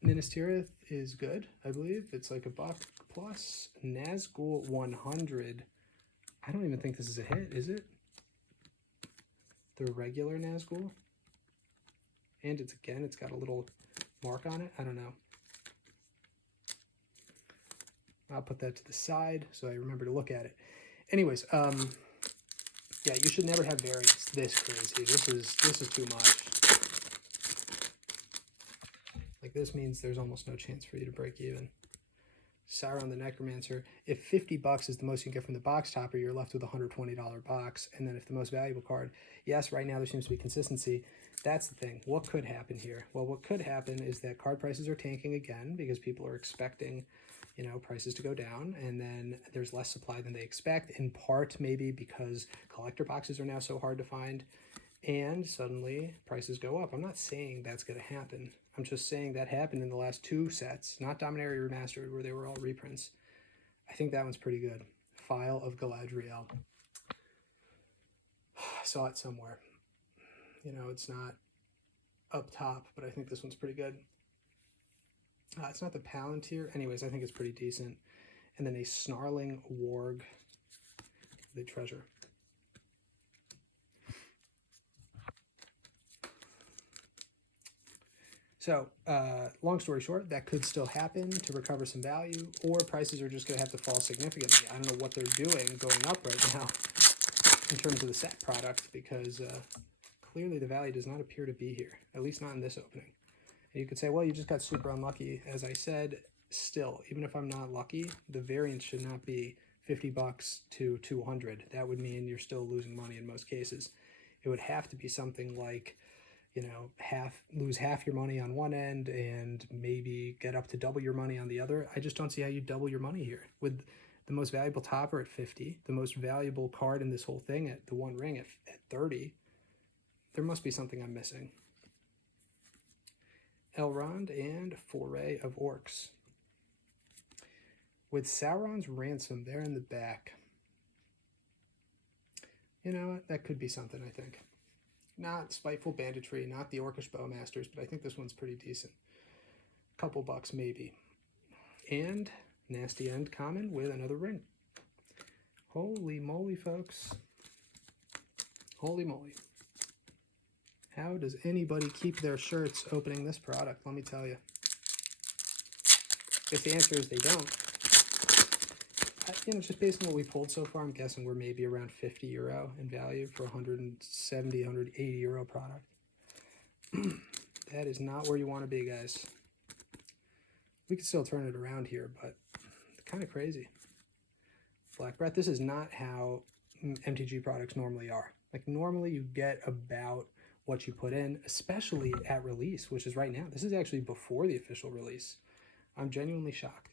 Minas Tirith is good, I believe. It's like $1 plus. Nazgul 100. I don't even think this is a hit, is it? The regular Nazgul. And it's got a little mark on it. I don't know. I'll put that to the side so I remember to look at it. Anyways, yeah, you should never have variants this crazy. This is too much. Like this means there's almost no chance for you to break even. Sauron the Necromancer. If $50 is the most you can get from the box topper, you're left with a $120 box. And then if the most valuable card, yes, right now there seems to be consistency. That's the thing. What could happen here? Well, what could happen is that card prices are tanking again because people are expecting, prices to go down, and then there's less supply than they expect, in part maybe because collector boxes are now so hard to find, and suddenly prices go up. I'm not saying that's going to happen. I'm just saying that happened in the last 2 sets, not Dominaria Remastered, where they were all reprints. I think that one's pretty good. File of Galadriel. I saw it somewhere. It's not up top, but I think this one's pretty good. It's not the Palantir. Anyways, I think it's pretty decent. And then a Snarling Warg, the treasure. So, long story short, that could still happen to recover some value, or prices are just going to have to fall significantly. I don't know what they're doing going up right now in terms of the set product, because clearly the value does not appear to be here, at least not in this opening. And you could say, well, you just got super unlucky. As I said, still, even if I'm not lucky, the variance should not be 50 bucks to 200. That would mean you're still losing money in most cases. It would have to be something like, you know, lose half your money on one end and maybe get up to double your money on the other. I just don't see how you double your money here. With the most valuable topper at 50, the most valuable card in this whole thing at the One Ring at 30, there must be something I'm missing. Elrond and Foray of Orcs. With Sauron's Ransom there in the back, you know what, that could be something, I think. Not Spiteful Banditry, not the Orcish Bowmasters, but I think this one's pretty decent. Couple bucks maybe. And Nasty End common with another ring. Holy moly, folks. Holy moly. How does anybody keep their shirts opening this product? Let me tell you. I guess the answer is they don't. You know, just based on what we've pulled so far, I'm guessing we're maybe around 50 euro in value for 170, 180 euro product. That is not where you want to be, guys. We could still turn it around here, but kind of crazy. Black Breath, this is not how MTG products normally are. Like, normally you get about what you put in, especially at release, which is right now. This is actually before the official release. I'm genuinely shocked.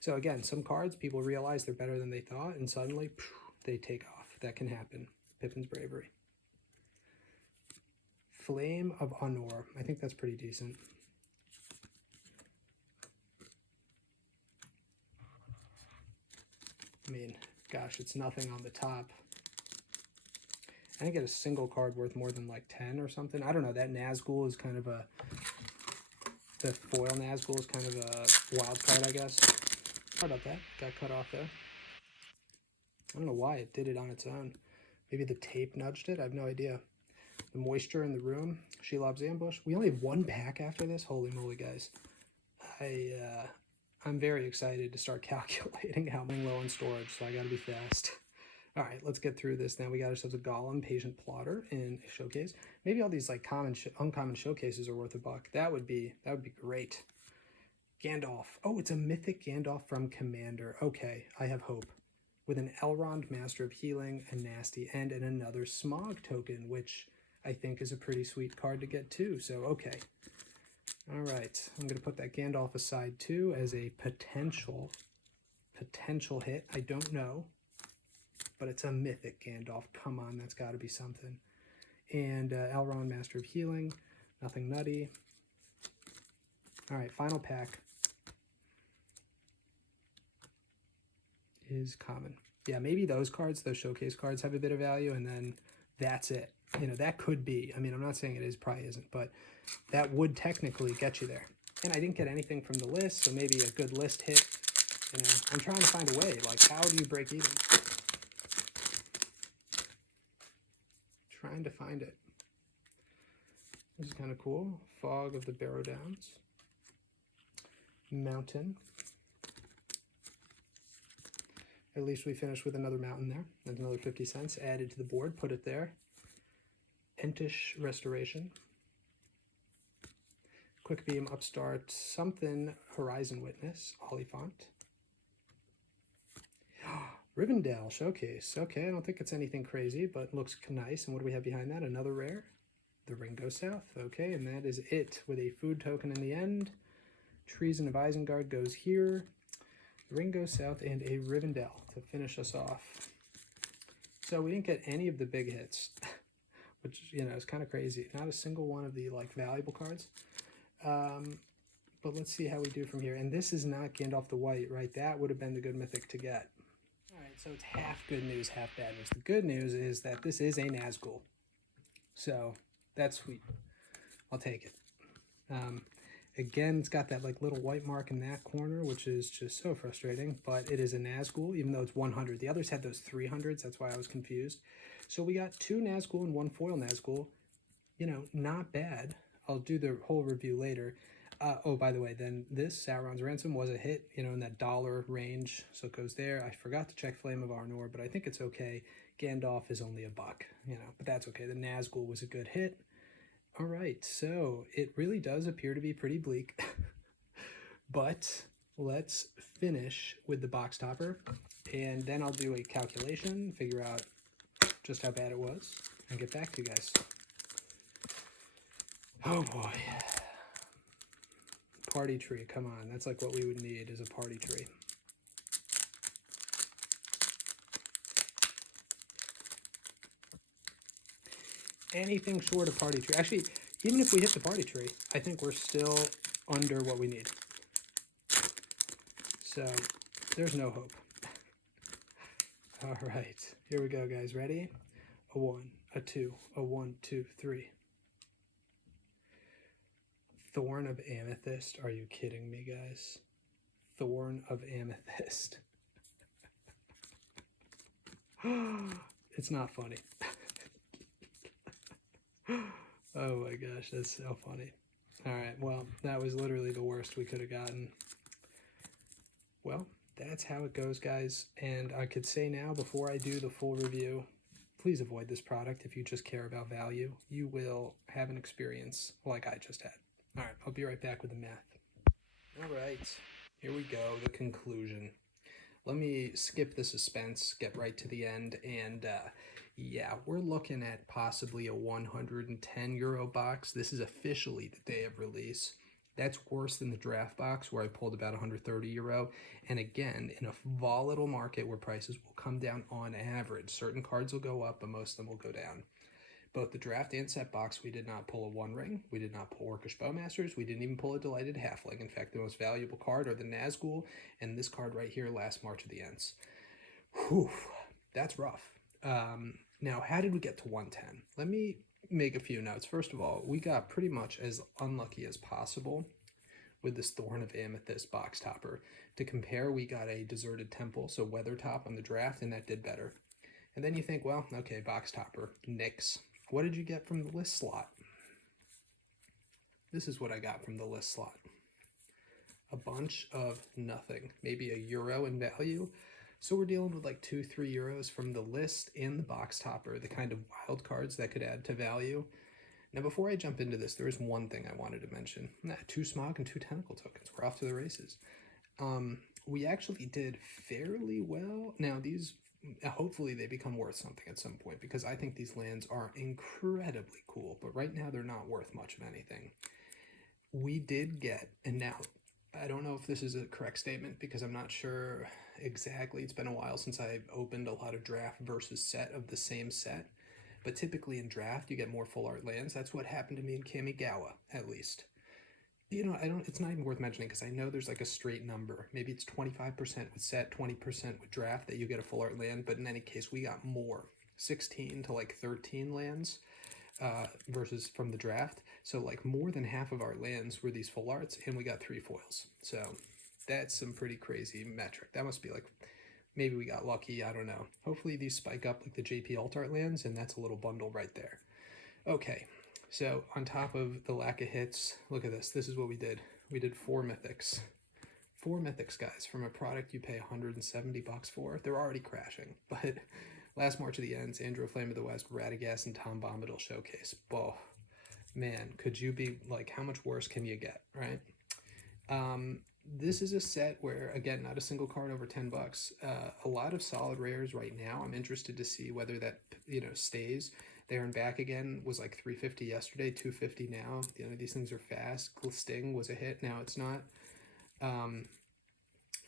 So again, some cards, people realize they're better than they thought, and suddenly, they take off. That can happen. Pippin's Bravery. Flame of Honor. I think that's pretty decent. I mean, gosh, it's nothing on the top. I didn't get a single card worth more than like 10 or something. I don't know. That Nazgul is kind of a... The foil Nazgul is kind of a wild card, I guess. Sorry about that. Got cut off there. I don't know why it did it on its own. Maybe the tape nudged it. I have no idea. The moisture in the room. She Loves Ambush. We only have one pack after this. Holy moly, guys. I'm very excited to start calculating how I'm low on storage, so I gotta be fast. All right, let's get through this. Now we got ourselves a Golem, Patient Plotter in a showcase. Maybe all these like uncommon showcases are worth $1. That would be great. Gandalf. Oh, it's a mythic Gandalf from Commander. Okay, I have hope. With an Elrond, Master of Healing, a Nasty End, and another Smog token, which I think is a pretty sweet card to get too. So, okay. All right, I'm going to put that Gandalf aside too as a potential hit. I don't know, but it's a mythic Gandalf. Come on, that's got to be something. And Elrond, Master of Healing. Nothing nutty. All right, final pack is common. Yeah, maybe those cards, those showcase cards, have a bit of value, and then that's it. You know, that could be. I mean, I'm not saying it is, probably isn't, but that would technically get you there. And I didn't get anything from the list, so maybe a good list hit. You know, I'm trying to find a way. Like, how do you break even? Trying to find it. This is kind of cool. Fog of the Barrow Downs. Mountain. At least we finished with another mountain there. That's another 50 cents added to the board. Put it there. Entish Restoration. Quick Beam Upstart. Something Horizon Witness. Oliphant. Rivendell Showcase. Okay, I don't think it's anything crazy, but looks nice. And what do we have behind that? Another rare. The Ring Goes South. Okay, and that is it with a food token in the end. Treason of Isengard goes here. The Ring Goes South and a Rivendell to finish us off. So we didn't get any of the big hits, which, you know, is kind of crazy. Not a single one of the, like, valuable cards. But let's see how we do from here. And this is not Gandalf the White, right? That would have been the good mythic to get. All right, so it's half good news, half bad news. The good news is that this is a Nazgul. So that's sweet. I'll take it. Again, it's got that like little white mark in that corner, which is just so frustrating, but it is a Nazgul, even though it's 100. The others had those 300s, that's why I was confused. So we got 2 Nazgul and 1 foil Nazgul. You know, not bad. I'll do the whole review later. Oh, by the way, then this Sauron's Ransom was a hit, you know, in that dollar range, so it goes there. I forgot to check Flame of Arnor, but I think it's okay. Gandalf is only $1, you know, but that's okay. The Nazgul was a good hit. All right, so it really does appear to be pretty bleak, but let's finish with the box topper, and then I'll do a calculation, figure out just how bad it was, and get back to you guys. Oh boy. Party tree, come on. That's like what we would need is a party tree. Anything short of party tree. Actually, even if we hit the party tree, I think we're still under what we need. So, there's no hope. All right, here we go, guys. Ready? A 1, a 2, a 1, 2, 3. Thorn of Amethyst. Are you kidding me, guys? Thorn of Amethyst. It's not funny. Oh my gosh, that's so funny. All right, well, that was literally the worst we could have gotten. Well, that's how it goes, guys. And I could say now, before I do the full review, please avoid this product if you just care about value. You will have an experience like I just had. All right, I'll be right back with the math. All right, here we go, the conclusion. Let me skip the suspense, get right to the end, and yeah, we're looking at possibly a 110 euro box. This is officially the day of release. That's worse than the draft box where I pulled about 130 euro. And again, in a volatile market where prices will come down on average, certain cards will go up, but most of them will go down. Both the draft and set box, we did not pull a One Ring. We did not pull Orcish Bowmasters. We didn't even pull a Delighted Halfling. In fact, the most valuable card are the Nazgul and this card right here, Last March of the Ents. Whew, that's rough. Now, how did we get to 110? Let me make a few notes. First of all, we got pretty much as unlucky as possible with this Thorn of Amethyst box topper. To compare, we got a Deserted Temple, so Weathertop on the draft, and that did better. And then you think, well, okay, box topper, nix. What did you get from the list slot? This is what I got from the list slot. A bunch of nothing, maybe €1 in value. So we're dealing with like 2-3 euros from the list and the box topper, the kind of wild cards that could add to value. Now, before I jump into this, there is one thing I wanted to mention. 2 Smog and 2 Tentacle tokens. We're off to the races. We actually did fairly well. Now, these, hopefully they become worth something at some point, because I think these lands are incredibly cool, but right now they're not worth much of anything. We did get, and now, I don't know if this is a correct statement because I'm not sure exactly. It's been a while since I've opened a lot of draft versus set of the same set. But typically in draft, you get more full art lands. That's what happened to me in Kamigawa, at least. You know, it's not even worth mentioning because I know there's like a straight number. Maybe it's 25% with set, 20% with draft that you get a full art land. But in any case, we got more, 16 to like 13 lands versus from the draft. So like more than half of our lands were these full arts, and we got 3 foils. So that's some pretty crazy metric. That must be like, maybe we got lucky, I don't know. Hopefully these spike up like the JP Alt Art lands, and that's a little bundle right there. Okay, so on top of the lack of hits, look at this. This is what we did. We did 4 mythics. 4 mythics, guys, from a product you pay $170 for. They're already crashing, but Last March of the Ends, Andrew Flame of the West, Radagast, and Tom Bombadil Showcase. Oh, man, could you be, like, how much worse can you get, right? This is a set where, again, not a single card over 10 bucks. A lot of solid rares right now. I'm interested to see whether that, you know, stays. There and Back Again was like 350 yesterday, 250 now. You know, these things are fast. Sting was a hit. Now it's not.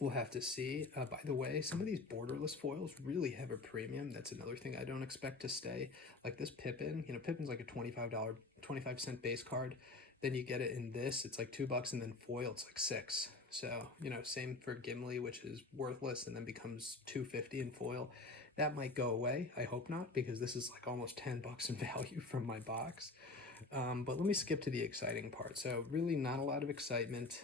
We'll have to see. By the way, some of these borderless foils really have a premium. That's another thing I don't expect to stay. Like this Pippin, you know, Pippin's like a $25 base card. Then you get it in this, it's like $2, and then foil, it's like $6. So, you know, same for Gimli, which is worthless and then becomes $250 in foil. That might go away. I hope not, because this is like almost $10 in value from my box. But let me skip to the exciting part. So really not a lot of excitement.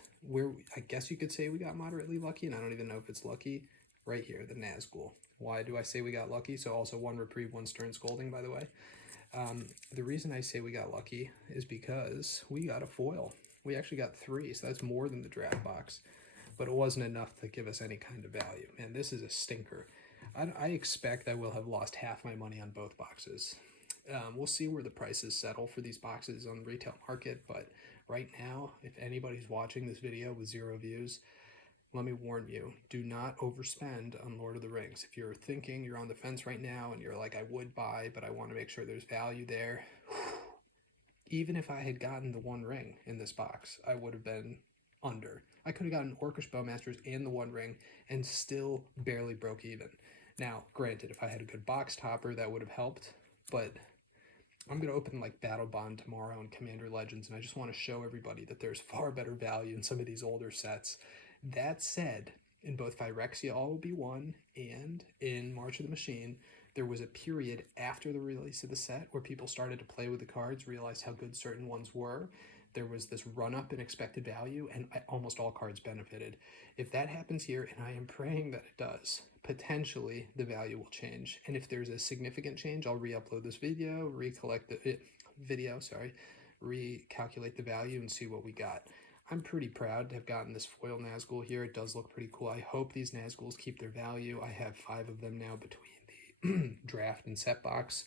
I guess you could say we got moderately lucky, and I don't even know if it's lucky. Right here, the Nazgul. Why do I say we got lucky? So also 1 Reprieve, 1 Stern Scolding, by the way. The reason I say we got lucky is because we got a foil. We actually got 3, so that's more than the draft box, but it wasn't enough to give us any kind of value. Man, this is a stinker. I expect I will have lost half my money on both boxes. We'll see where the prices settle for these boxes on the retail market, but right now, if anybody's watching this video with 0 views, let me warn you, do not overspend on Lord of the Rings. If you're thinking you're on the fence right now and you're like, I would buy, but I want to make sure there's value there, even if I had gotten the 1 ring in this box, I would have been under. I could have gotten Orcish Bowmasters and the 1 ring and still barely broke even. Now, granted, if I had a good box topper, that would have helped, but I'm going to open like Battle Bond tomorrow and Commander Legends, and I just want to show everybody that there's far better value in some of these older sets. That said, in both Phyrexia All Will Be One and in March of the Machine, there was a period after the release of the set where people started to play with the cards, realized how good certain ones were. There was this run-up in expected value, and almost all cards benefited. If that happens here, and I am praying that it does, potentially the value will change. And if there's a significant change, I'll re-upload this video, recalculate the value and see what we got. I'm pretty proud to have gotten this foil Nazgul here. It does look pretty cool. I hope these Nazguls keep their value. I have 5 of them now between the draft and set box.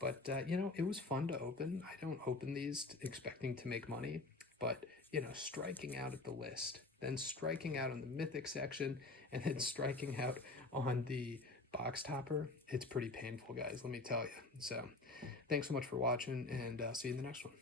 But, you know, it was fun to open. I don't open these expecting to make money. But, you know, striking out at the list, then striking out on the mythic section, and then striking out on the box topper, it's pretty painful, guys, let me tell you. So, thanks so much for watching, and see you in the next one.